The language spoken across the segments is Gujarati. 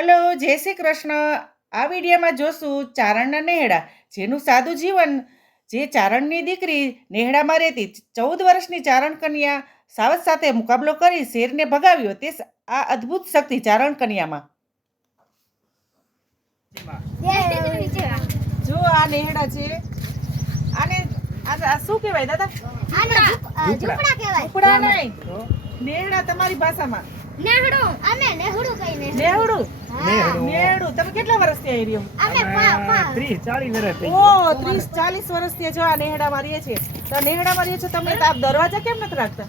હેલો, જય શ્રી કૃષ્ણ. આ વિડીયોમાં જોશું ચારણના નેહડા, જેનું સાદું જીવન. જે ચારણની દીકરી નેહડામાં રહેતી 14 વર્ષની ચારણ કન્યા સાવજ સાથે મુકાબલો કરી શેરને ભગાવ્યો. તે આ અદ્ભુત શક્તિ ચારણ કન્યામાં. જો આ નેહડા છે. આને આ શું કહેવાય દાદા? ઝૂંપડા કહેવાય. ઝૂંપડા નહીં, નેહડા તમારી ભાષામાં. નેહડું. અમે નેહડું કઈ નેહડું. નેહડું. તમે કેટલા વર્ષથી આવી રહ્યો? અમે 30-40 વર્ષ થઈ ઓ 30-40 વર્ષથી જો આ નેહડામાં રહીએ છે. તો નેહડામાં રહીએ છો તમે, તો આપ દરવાજા કેમ નથી રાખતા?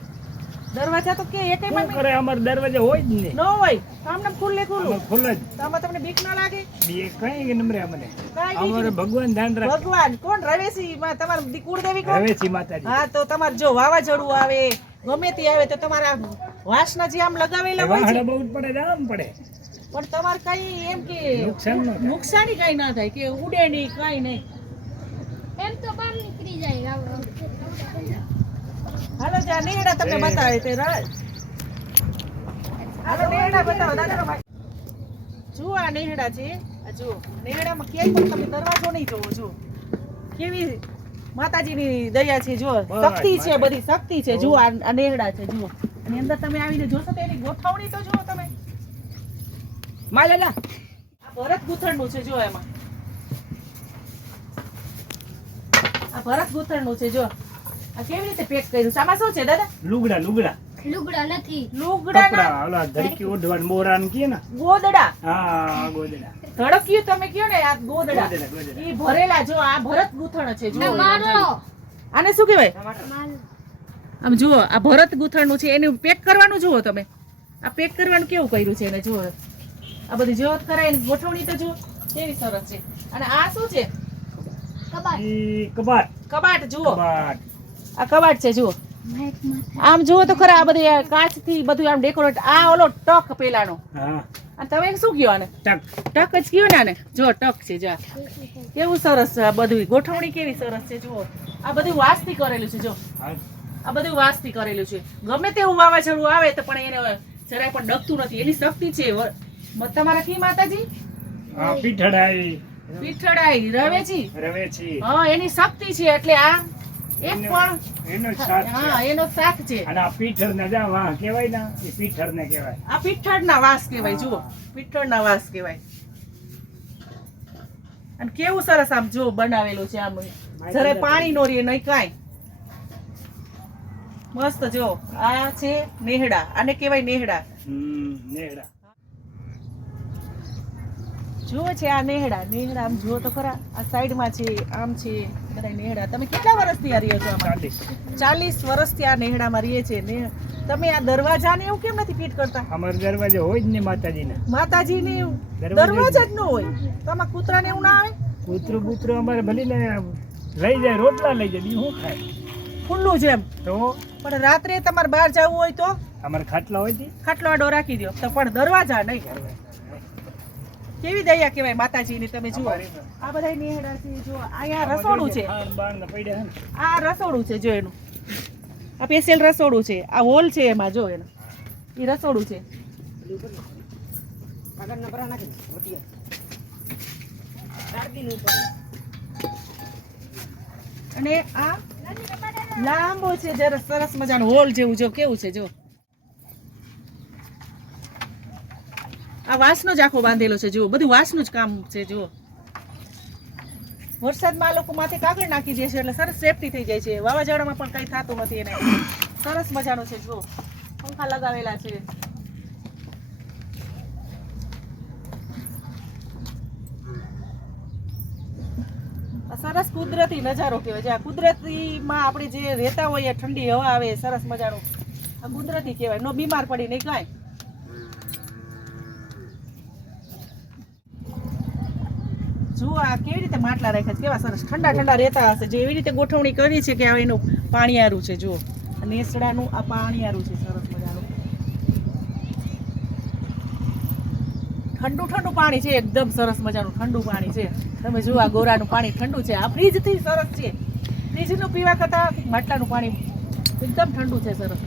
દરવાજા તો કે એકય માં કરે અમાર દરવાજા હોય જ ને ન હોય. તો આમને ખુલ્લે ખુલ્લું. ખુલ્લ જ તો આમાં તમને બીક ન લાગે? બે કઈ નમરે અમને કાંઈ બીક અમારે નહીં. ભગવાન ધ્યાન રાખે. ભગવાન કોણ? રવેશી માં તમાર કુળદેવી કોણ? રવેચી માતાજી. હા, તો તમારે જો વાવાઝોડું આવે, ગમે તે આવે, તો તમારા વાસના જે આમ લગાવેલા હોય છે, વાહડા બહુ જ પડે આમ પડે પણ તમારે કઈ એમ કે નુકસાન ન થાય. નુકસાની કઈ ના થાય, કે ઉડે નહીં, કઈ નહીં. એમ તો બહાર નીકળી જાય. હાલો જ્યાં નેહડા તમને બતાવે તે રાજ. હાલો નેહડા બતાવો દાદા. જુઓ આ નેહડા છે. આ જુઓ નેહડામાં ક્યાંય પણ તમે દરવાજો નહીં જોવો. જુઓ કેવી માતાજીની દયા છે. જુઓ શક્તિ છે, બધી શક્તિ છે. જુઓ આ નેહડા છે. જુઓ અને અંદર તમે આવીને જોશો તો એની ગોઠવણી તો જુઓ તમે. માલેલા આ ભરત ગૂંથણનું છે. જો એમાં આ ભરત ગૂંથણનું છે. જો આ કેવી રીતે પેક કર્યું. આમાં શું છે દાદા? લુગડા લુગડા નથી. લુગડા કપડા ઓલા ધડકી ઓઢવાન મોરાન કે ને ગોદડા. હા ગોદડા ધડક્યું તમે કયો ને, આ ગોદડા ગોદડા. ઈ ભરેલા. જો આ ભરત ગૂંથણ છે. જો મારો આને શું કહેવાય? માલ. આમ જુઓ આ ભરત ગૂંથણનું છે. એનું પેક કરવાનું જુઓ તમે. આ પેક કરવાનું કેવું કર્યું છે એને જુઓ. આ બધી જોત કરાય ગોઠવણી તો જુઓ કેવી સરસ છે. અને આ શું છે? કબાટ. ઈ કબાટ કબાટ. જુઓ કબાટ આ કબાટ છે. જુઓ આમ જુઓ તો ખરા. આ બધી કાચથી બધું આમ ડેકોરેટ. આ ઓલો ટક પેલાનો. હા અને તમે શું કયો આને? ટક ટક જ કયો ને આને. જો ટક છે. જા કેવું સરસ છે. આ બધું ગોઠવણી કેવી સરસ છે. જુઓ આ બધું વાંસથી કરેલું છે. જો હા આ બધું વાંસથી કરેલું છે. ગમે તેવું વાવાઝોડું આવે તો પણ એને જરાય પણ ડગતું નથી. એની શક્તિ છે. તમારા કી માતાજી? આ પીઠડાઈ પીઠડાઈ રવેજી. રવેચી હા, એની શક્તિ છે. એટલે આ એક પણ એનો સાથ છે. હા એનો સાથ છે. અને આ પીઠર ને જા વાહ કહેવાય ને, એ પીઠર ને કહેવાય. આ પીઠળના વાસ કહેવાય. જુઓ પીઠળના વાસ કહેવાય. અને કેવું સરસ આમ જો બનાવેલું છે. આમ જરાય પાણી નો રે નહીં કાંઈ. મસ્ત. જો આ છે નેહડા. આને કહેવાય નેહડા. નેહડા જુઓ છે આ નેહડા. નેહડા આમ જુઓ તો ખરા. આ સાઈડમાં છે, આમ છે, બધા નેહડા. તમે કેટલા વર્ષથી આ રહ્યો છો આમાં? 40 વર્ષથી આ નેહડામાં રહીએ છે ને. તમે આ દરવાજાને એવું કેમ નથી ફિટ કરતા? અમાર દરવાજે હોય જ ને માતાજીના. માતાજીને દરવાજો દરવાજા જ ન હોય તો આમાં કૂતરાને એવું ના આવે? કૂતરું બૂતરું અમારે ભલી ને લઈ જાય, રોટલા લઈ જાય, બીજું શું ખાય? ખુલ્લું છે એમ. તો પણ રાત્રે તમારે બહાર જવું હોય તો અમારે ખાટલા હોય થી ખાટલો આડો રાખી દો. તો પણ દરવાજા નહીં. કેવી દયા કહેવાય માતાજીની. તમે જુઓ આ બધા નેહડા છે. જો અહીંયા રસોડું છે. આ રસોડું છે. જો એનું આ સ્પેશિયલ રસોડું છે. આ હોલ છે એમાં. જો એનું એ રસોડું છે. અને આ લાંબો છે જરા સરસ મજાનો હોલ જેવું. જો કેવું છે. જો આ વાંસનો જ આખો બાંધેલો છે. જુઓ બધું વાંસનું જ કામ છે. જુઓ વરસાદમાં આ લોકો માથે કાગળ નાખી દે છે એટલે સરસ સેફટી થઈ જાય છે. વાવાઝોડામાં પણ કઈ થતું નથી એને. સરસ મજાનો છે. જુઓ પંખા લગાવેલા છે. આ સરસ કુદરતી નજારો કહેવાય છે. આ કુદરતીમાં આપણે જે રહેતા હોઈએ, ઠંડી હવા આવે, સરસ મજાનું આ કુદરતી કહેવાય. નો બીમાર પડી નહીં કાંઈ. જુઓ આ કેવી રીતે માટલા રાખ્યા છે. કેવા સરસ ઠંડા ઠંડા રહેતા હશે. જે એવી રીતે ગોઠવણી કરી છે કે આ એનું પાણીયારું છે. જુઓ નેસડાનું આ પાણીયારું છે. સરસ મજાનું ઠંડુ ઠંડુ પાણી છે. એકદમ સરસ મજાનું ઠંડુ પાણી છે. તમે જુઓ આ ગોરાનું પાણી ઠંડુ છે. આ ફ્રીજથી સરસ છે. ફ્રીજનું પીવા કરતાં માટલાનું પાણી એકદમ ઠંડુ છે. સરસ.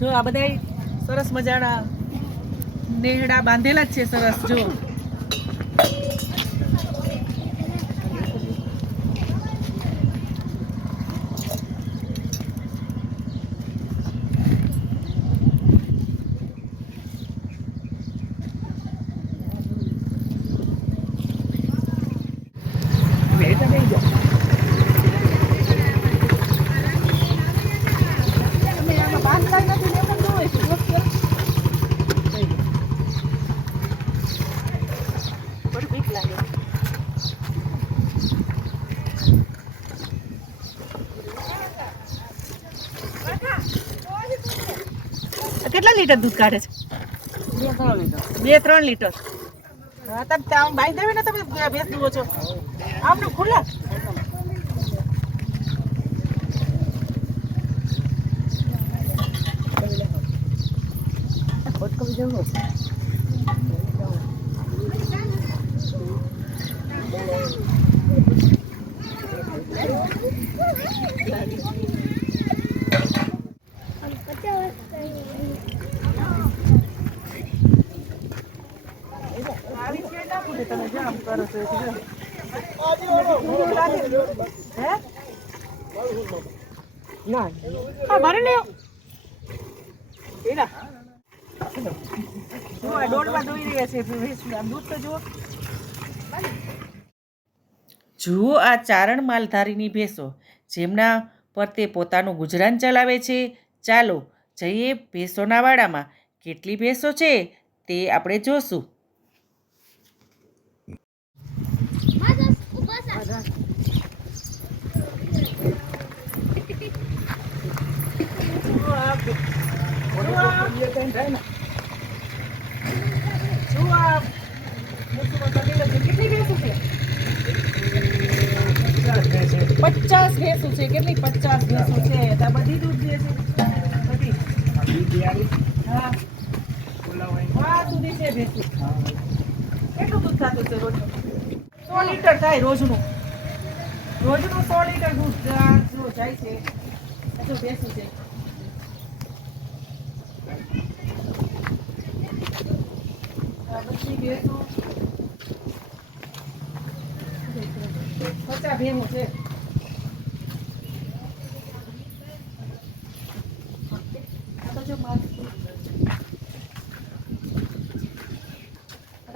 જો આ બધાય સરસ મજાના નેહડા બાંધેલા જ છે સરસ જો વેચા નહીં જાઓ. તમે આમાં બાંધતા નથી ને એમ જ હોય છે જોત કરો. થોડી બીક લાગે કેટલા લીટર દૂધ કાઢે છે 2-3 લીટર હા તમે આમ બાંધી દેવી ને તમે ભેંસ દુવો છો આમને ખુલ્લા આવી છે ના ફૂટે તમે જામ કરો છો એટલે હે ના હા ભરે લ્યો એલા જો આ દોડમાં દોઈ રહ્યા છે આમ દૂધ તો જુઓ જુઓ આ ચારણ માલધારીની ભેંસો જેમના પર તે પોતાનું ગુજરાન ચલાવે છે ચાલો જઈએ ભેંસોના વાડામાં કેટલી ભેંસો છે તે આપણે જોશું કેટલી ભેંસો છે 50 ભેંસો છે કેટલી 50 ભેંસો છે તો બધી દૂધ દે છે બધી હા હા સુધી છે ભેંસો કેટલું દૂધ થતું છે રોજનું 100 લીટર થાય રોજનું 100 લીટર દૂધ જો જાય છે હજુ ભેંસો છે આ બધી ભેંસો 50 ભેંસો છે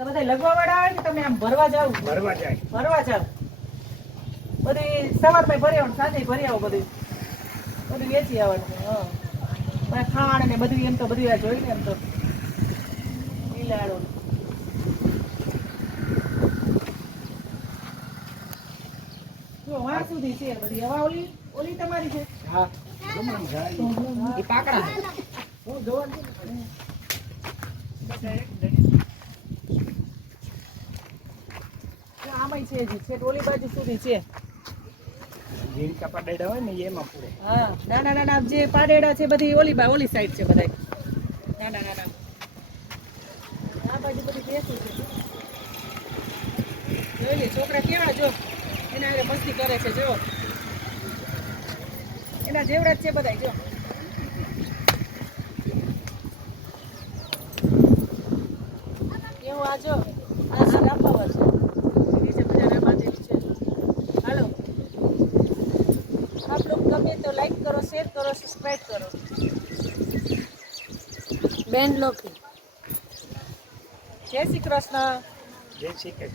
બધા લગવા વાળા આવે ને તમે આમ ભરવા જાવ ભરવા જાવ બધી સવારમાં ભરી આવો સાંજે ભરી આવો બધું વેચી આવવાનું હા ખાણ ને બધું એમ તો બધું આ જોઈને એમ તો લીલાડો જો વાં સુધી છે બધી હવા ઓલી તમારી છે હા એ પાકડા આમાંય છે હજી છેક ઓલી બાજુ સુધી છે જીનકા પાડેડા હોય ને એમાં પૂરે હા નાના નાના જે પાડેડા છે બધી ઓલી સાઈડ છે બધા નાના નાના આ બાજુ બધી ભેંસો છે જોઈ લે છોકરા કેવા જો એના હારે મસ્તી કરે છે જો એના જેવડા જ છે બધા જો એવું આ જો આ લાંબા છે નીચે બજાર બાંધેલી છે હાલો आप लोग गमे तो लाइक करो शेयर करो सब्सक्राइब करो बेन लोकी जय श्री कृष्ण જે શીખે